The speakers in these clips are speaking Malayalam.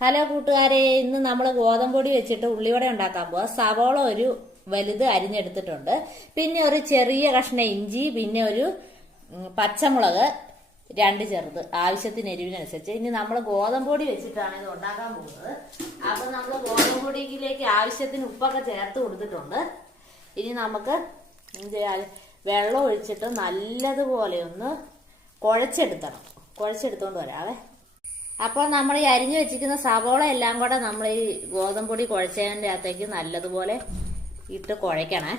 ഹലോ കൂട്ടുകാരെ, ഇന്ന് നമ്മൾ ഗോതമ്പൊടി വെച്ചിട്ട് ഉള്ളിവട ഉണ്ടാക്കാൻ പോവാ. സവോള ഒരു വലുത് അരിഞ്ഞെടുത്തിട്ടുണ്ട്, പിന്നെ ഒരു ചെറിയ കഷ്ണം ഇഞ്ചി, പിന്നെ ഒരു പച്ചമുളക് രണ്ട് ചെറുത്, ആവശ്യത്തിന് എരിവിനനുസരിച്ച്. ഇനി നമ്മൾ ഗോതമ്പൊടി വെച്ചിട്ടാണ് ഇത് ഉണ്ടാക്കാൻ പോകുന്നത്. അപ്പൊ നമ്മൾ ഗോതമ്പൊടിയിലേക്ക് ആവശ്യത്തിന് ഉപ്പൊക്കെ ചേർത്ത് കൊടുത്തിട്ടുണ്ട്. ഇനി നമുക്ക് വെള്ളം ഒഴിച്ചിട്ട് നല്ലതുപോലെ ഒന്ന് കുഴച്ചെടുത്തോണ്ട് വരാവേ. അപ്പോൾ നമ്മൾ ഈ അരിഞ്ഞു വെച്ചിരിക്കുന്ന സവോള എല്ലാം കൂടെ നമ്മൾ ഈ ഗോതമ്പൊടി കുഴച്ചതിൻ്റെ അകത്തേക്ക് നല്ലതുപോലെ ഇട്ട് കുഴയ്ക്കണേ.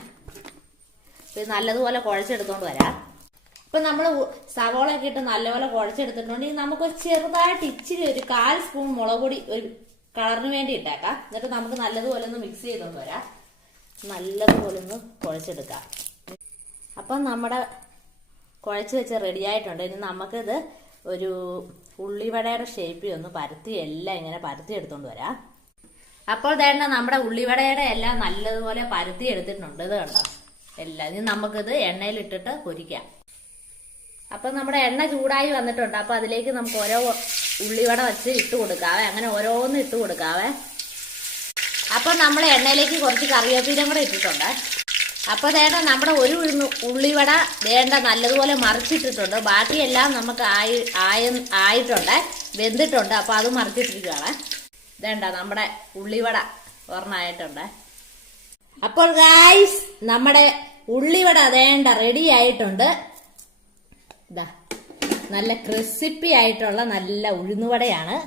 നല്ലതുപോലെ കുഴച്ചെടുത്തോണ്ട് വരാം. ഇപ്പൊ നമ്മൾ സവോളയൊക്കെ ഇട്ട് നല്ലപോലെ കുഴച്ചെടുത്തിട്ടുണ്ടെങ്കിൽ നമുക്കൊരു ചെറുതായിട്ട് ഇച്ചിരി ഒരു 1/4 സ്പൂൺ മുളക് പൊടി ഒരു കളറിന് വേണ്ടി ഇട്ടേക്കാം. എന്നിട്ട് നമുക്ക് നല്ലതുപോലെ ഒന്ന് മിക്സ് ചെയ്തോണ്ട് വരാം. നല്ലതുപോലെ ഒന്ന് കുഴച്ചെടുക്കാം. അപ്പം നമ്മുടെ കുഴച്ച് വെച്ച് റെഡി ആയിട്ടുണ്ട്. ഇനി നമുക്കിത് ഒരു ഉള്ളിവടയുടെ ഷേപ്പിൽ ഒന്ന് പരത്തി എല്ലാം ഇങ്ങനെ പരത്തി എടുത്തോണ്ട് വരാം. അപ്പോൾ വേണ്ട നമ്മുടെ ഉള്ളിവടയുടെ എല്ലാം നല്ലതുപോലെ പരത്തി എടുത്തിട്ടുണ്ട്. ഇത് കണ്ടോ എല്ലാം. ഇനി നമുക്കിത് എണ്ണയിലിട്ടിട്ട് പൊരിക്കാം. അപ്പൊ നമ്മുടെ എണ്ണ ചൂടായി വന്നിട്ടുണ്ട്. അപ്പൊ അതിലേക്ക് നമുക്ക് ഓരോ ഉള്ളിവട വെച്ച് ഇട്ട് കൊടുക്കാവേ. അങ്ങനെ ഓരോന്ന് ഇട്ട് കൊടുക്കാവേ. അപ്പൊ നമ്മൾ എണ്ണയിലേക്ക് കുറച്ച് കറിവേപ്പിലയും കൂടെ ഇട്ടിട്ടുണ്ട്. അപ്പൊ വേണ്ട നമ്മുടെ ഒരു ഉള്ളിവട വേണ്ട നല്ലതുപോലെ മറിച്ചിട്ടിട്ടുണ്ട്. ബാക്കിയെല്ലാം നമുക്ക് ആയിട്ടുണ്ട്, വെന്തിട്ടുണ്ട്. അപ്പൊ അത് മറിച്ചിട്ടിരിക്കുകയാണ്. വേണ്ട നമ്മുടെ ഉള്ളിവട ഒരെണ്ണമായിട്ടുണ്ട്. അപ്പോൾ ഗായ്സ് നമ്മുടെ ഉള്ളിവട വേണ്ട റെഡി ആയിട്ടുണ്ട്. ഇതാ നല്ല ക്രിസ്പി ആയിട്ടുള്ള നല്ല ഉഴുന്നുവടയാണ്,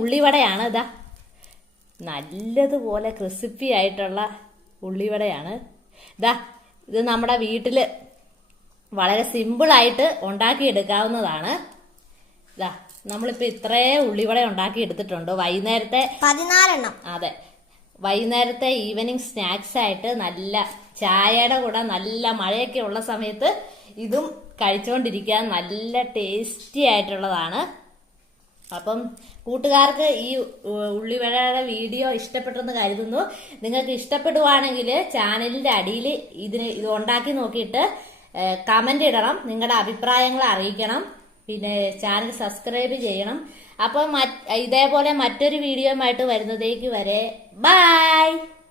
ഉള്ളിവടയാണ്. ഇതാ നല്ലതുപോലെ ക്രിസ്പി ആയിട്ടുള്ള ഉള്ളിവടയാണ്. ഇത് നമ്മുടെ വീട്ടില് വളരെ സിമ്പിളായിട്ട് ഉണ്ടാക്കിയെടുക്കാവുന്നതാണ്. നമ്മളിപ്പോ ഇത്രേ ഉള്ളിവട ഉണ്ടാക്കി എടുത്തിട്ടുണ്ട്. വൈകുന്നേരത്തെ 14 അതെ, വൈകുന്നേരത്തെ ഈവനിങ് സ്നാക്സ് ആയിട്ട് നല്ല ചായയുടെ കൂടെ നല്ല മഴയൊക്കെ ഉള്ള സമയത്ത് ഇതും കഴിച്ചുകൊണ്ടിരിക്കാൻ നല്ല ടേസ്റ്റി ആയിട്ടുള്ളതാണ്. അപ്പം കൂട്ടുകാർക്ക് ഈ ഉള്ളിവടയുടെ വീഡിയോ ഇഷ്ടപ്പെട്ടെന്ന് കരുതുന്നു. നിങ്ങൾക്ക് ഇഷ്ടപ്പെടുവാണെങ്കിൽ ചാനലിന്റെ അടിയിൽ ഇത് ഉണ്ടാക്കി നോക്കിയിട്ട് കമന്റ് ഇടണം, നിങ്ങളുടെ അഭിപ്രായങ്ങൾ അറിയിക്കണം. പിന്നെ ചാനൽ സബ്സ്ക്രൈബ് ചെയ്യണം. അപ്പം ഇതേപോലെ മറ്റൊരു വീഡിയോയുമായിട്ട് വരുന്നതേക്ക് വരെ ബൈ.